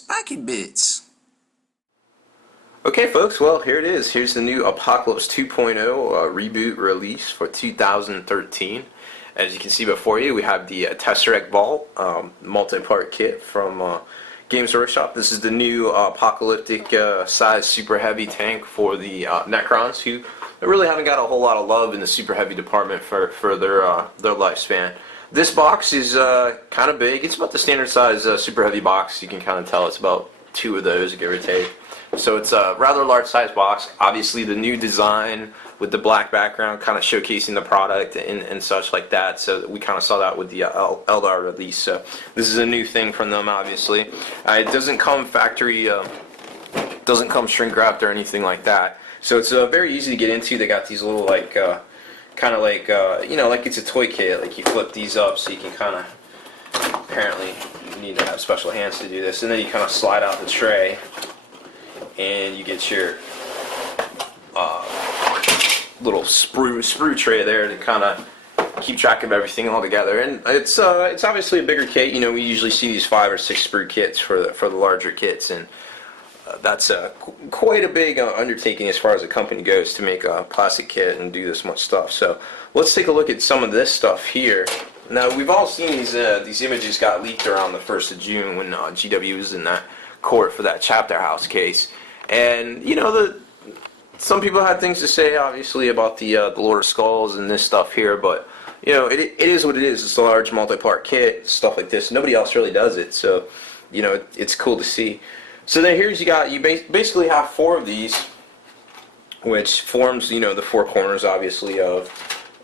Spiky Bits. Okay folks, well here it is. Here's the new Apocalypse 2.0 reboot release for 2013. As you can see before you, we have the Tesseract Vault multi-part kit from Games Workshop. This is the new apocalyptic size super heavy tank for the Necrons, who really haven't got a whole lot of love in the super heavy department for their lifespan. This box is kind of big. It's about the standard size super heavy box. You can kind of tell it's about two of those, give or take. So it's a rather large size box. Obviously the new design with the black background kind of showcasing the product and such like that. So we kind of saw that with the Eldar release. So this is a new thing from them, obviously. It doesn't come factory, doesn't come shrink wrapped or anything like that. So it's very easy to get into. They got these little like, kind of like, you know, like it's a toy kit. Like you flip these up so you can kind of, apparently you need to have special hands to do this. And then you kind of slide out the tray and you get your little sprue tray there to kind of keep track of everything all together. And it's obviously a bigger kit. You know, we usually see these 5 or 6 sprue kits for the larger kits, and that's quite a big undertaking as far as a company goes to make a plastic kit and do this much stuff. So let's take a look at some of this stuff here. Now we've all seen these images got leaked around the 1st of June when GW was in that court for that Chapter House case, and you know some people had things to say obviously about the Lord of Skulls and this stuff here, but you know it is what it is. It's a large multi-part kit, stuff like this. Nobody else really does it, so you know it's cool to see. So then here's you basically have 4 of these, which forms the 4 corners obviously of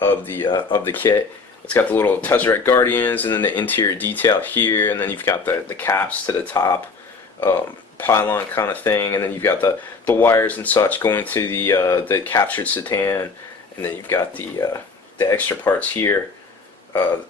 the kit. It's got the little Tesseract Guardians and then the interior detail here, and then you've got the caps to the top, pylon kind of thing, and then you've got the wires and such going to the captured Satan, and then you've got the extra parts here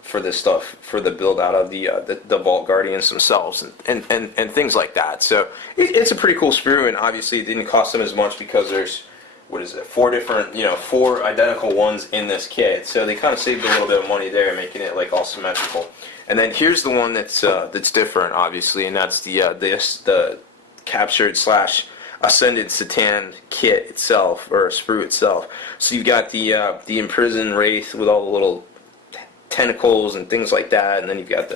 for this stuff, for the build out of the Vault Guardians themselves and things like that. So it's a pretty cool sprue, and obviously it didn't cost them as much because there's, what is it, 4 different, 4 identical ones in this kit. So they kind of saved a little bit of money there, making it like all symmetrical. And then here's the one that's different, obviously, and that's the captured / ascended Satan kit itself, or sprue itself. So you've got the imprisoned wraith with all the little tentacles and things like that, and then you've got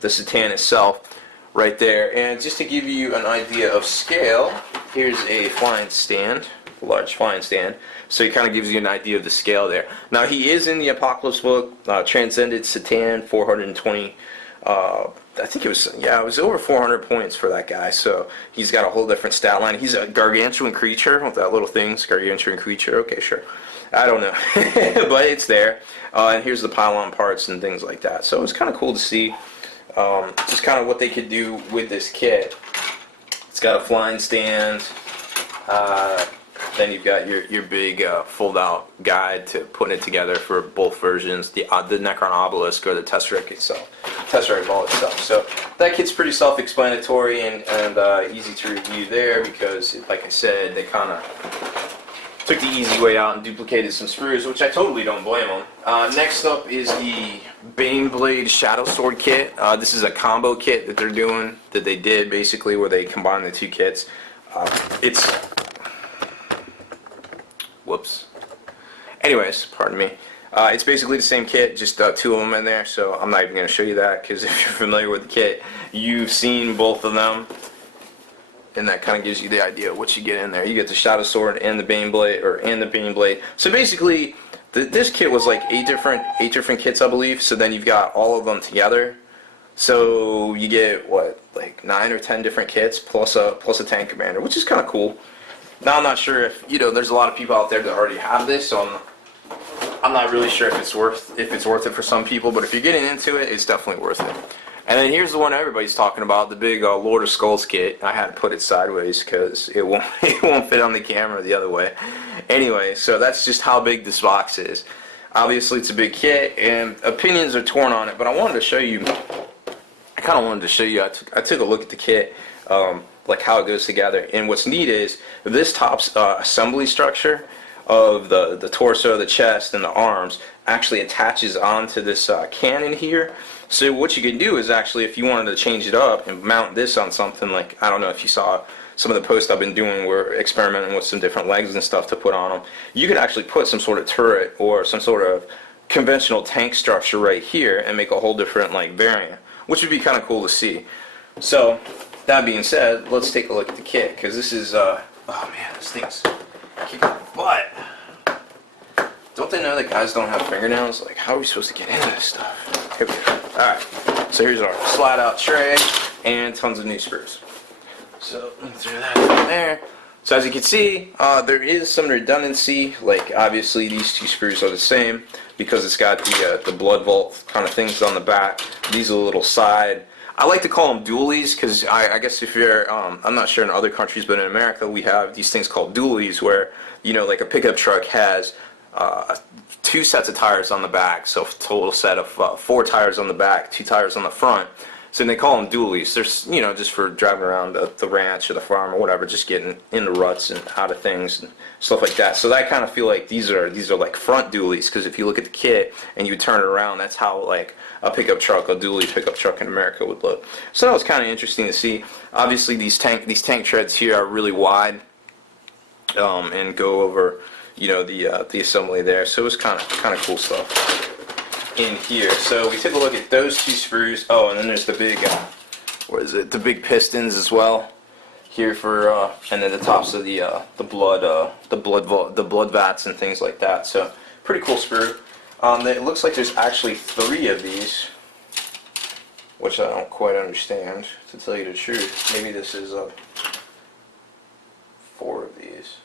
the Satan itself right there. And just to give you an idea of scale, here's a flying stand, a large flying stand, so it kind of gives you an idea of the scale there. Now he is in the Apocalypse book, Transcended Satan, 420 I think it was over 400 points for that guy, so he's got a whole different stat line. He's a gargantuan creature with that little thing, gargantuan creature, okay, sure. I don't know, but it's there. And here's the pylon parts and things like that. So it's kind of cool to see just kind of what they could do with this kit. It's got a flying stand. Then you've got your big fold-out guide to putting it together for both versions, the Necron Obelisk or the Tesseract itself, Tesseract Vault itself. So that kit's pretty self-explanatory and easy to review there because, like I said, they kind of took the easy way out and duplicated some sprues, which I totally don't blame them. Next up is the Baneblade Shadow Sword kit. This is a combo kit that they did basically, where they combine the 2 kits. Whoops. Anyways, pardon me. It's basically the same kit, just 2 of them in there, so I'm not even going to show you that, because if you're familiar with the kit, you've seen both of them, and that kind of gives you the idea of what you get in there. You get the Shadow Sword and the Baneblade, So basically, this kit was like 8 different kits, I believe, so then you've got all of them together. So you get, what, like 9 or 10 different kits, plus a tank commander, which is kind of cool. Now I'm not sure if there's a lot of people out there that already have this, so I'm not really sure if it's worth it for some people. But if you're getting into it, it's definitely worth it. And then here's the one everybody's talking about, the big Lord of Skulls kit. I had to put it sideways because it won't fit on the camera the other way. Anyway, so that's just how big this box is. Obviously, it's a big kit, and opinions are torn on it. But I wanted to show you. I kind of wanted to show you. I took a look at the kit. Like how it goes together, and what's neat is this top assembly structure of the torso, the chest, and the arms actually attaches onto this cannon here. So what you can do is actually, if you wanted to change it up and mount this on something, like, I don't know if you saw some of the posts I've been doing, we're experimenting with some different legs and stuff to put on them. You could actually put some sort of turret or some sort of conventional tank structure right here and make a whole different like variant, which would be kind of cool to see. So that being said, let's take a look at the kit, because this is oh man, this thing's kicking butt. Don't they know that guys don't have fingernails? Like, how are we supposed to get into this stuff? Here we go. Alright, so here's our slide out tray and tons of new screws. So let's throw that in there. So as you can see, there is some redundancy. Like, obviously these two screws are the same because it's got the blood vault kind of things on the back. These are the little side. I like to call them dualies because I guess if you're, I'm not sure in other countries, but in America we have these things called dualies where, you know, like a pickup truck has 2 sets of tires on the back, so a total set of 4 tires on the back, 2 tires on the front. So they call them dualies. There's, you know, just for driving around the ranch or the farm or whatever, just getting into ruts and out of things and stuff like that. So I kind of feel like these are like front dualies, because if you look at the kit and you turn it around, that's how like a pickup truck, a dually pickup truck in America would look. So that was kind of interesting to see. Obviously these tank treads here are really wide and go over, you know, the assembly there. So it was kind of cool stuff in here. So we took a look at those 2 screws. Oh, and then there's the big what is it, the big pistons as well here for and then the tops of the blood vats and things like that. So pretty cool screw. It looks like there's actually 3 of these, which I don't quite understand, to tell you the truth. Maybe this is 4 of these.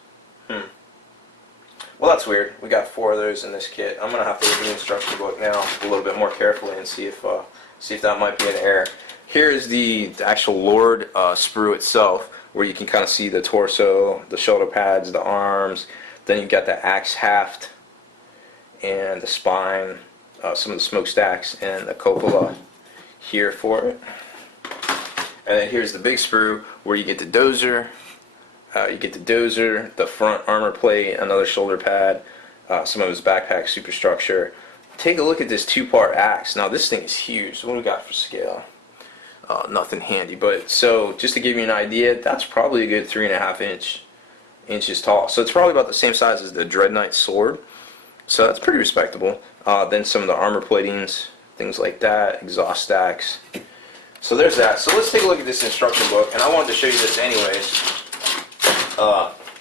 Well, that's weird. We got 4 of those in this kit. I'm gonna have to read the instruction book now a little bit more carefully and see if that might be an error. Here is the actual Lord sprue itself, where you can kind of see the torso, the shoulder pads, the arms. Then you got the axe haft and the spine, some of the smokestacks, and the cupola here for it. And then here's the big sprue, where you get the dozer. The front armor plate, another shoulder pad, some of his backpack superstructure. Take a look at this 2-part axe. Now this thing is huge. What do we got for scale? Nothing handy, but so just to give you an idea, that's probably a good 3.5 inches tall. So it's probably about the same size as the Dread Knight's sword. So that's pretty respectable. Then some of the armor platings, things like that, exhaust stacks. So there's that. So let's take a look at this instruction book, and I wanted to show you this anyways.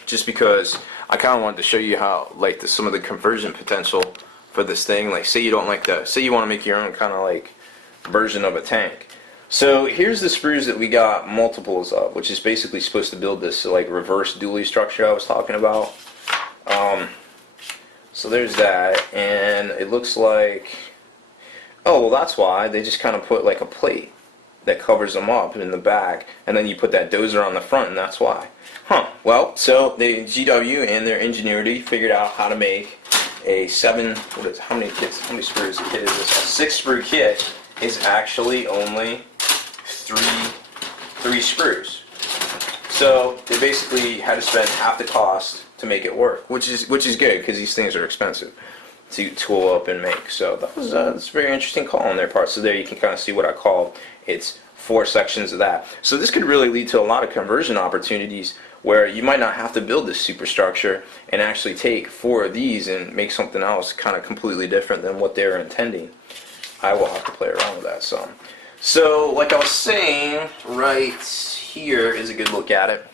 Just because I kind of wanted to show you how, like, some of the conversion potential for this thing. Like, say you don't like say you want to make your own kind of like version of a tank. So here's the sprues that we got multiples of, which is basically supposed to build this like reverse dually structure I was talking about. So there's that, and it looks like, oh well, that's why they just kind of put like a plate that covers them up in the back, and then you put that dozer on the front, and that's why. Huh. Well, so the GW and their ingenuity figured out how to make a how many screws a kit is this? A 6-sprue kit is actually only three screws. So they basically had to spend half the cost to make it work, which is good, because these things are expensive to tool up and make. So that's a very interesting call on their part. So there you can kind of see what I call it's 4 sections of that. So this could really lead to a lot of conversion opportunities where you might not have to build this superstructure and actually take 4 of these and make something else kind of completely different than what they're intending. I will have to play around with that some. So like I was saying, right here is a good look at it.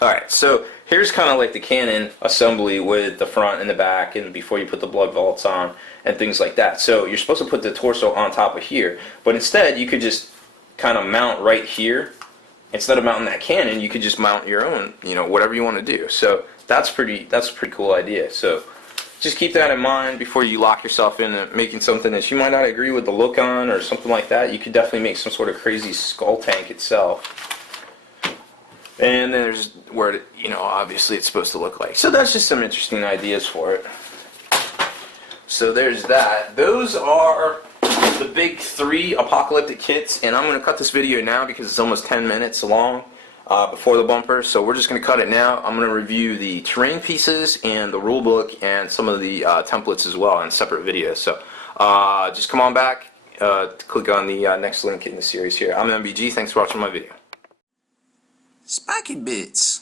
Alright, so here's kind of like the cannon assembly with the front and the back, and before you put the blood vaults on and things like that. So you're supposed to put the torso on top of here, but instead you could just kind of mount right here. Instead of mounting that cannon, you could just mount your own, you know, whatever you want to do. So that's a pretty cool idea. So just keep that in mind before you lock yourself into making something that you might not agree with the look on or something like that. You could definitely make some sort of crazy skull tank itself. And then there's where, you know, obviously it's supposed to look like. So that's just some interesting ideas for it. So there's that. Those are the big 3 apocalyptic kits, and I'm going to cut this video now because it's almost 10 minutes long before the bumper, so we're just going to cut it now. I'm going to review the terrain pieces and the rule book and some of the templates as well in separate videos. So just come on back click on the next link in the series here. I'm MBG. Thanks for watching my video. Spiky bits.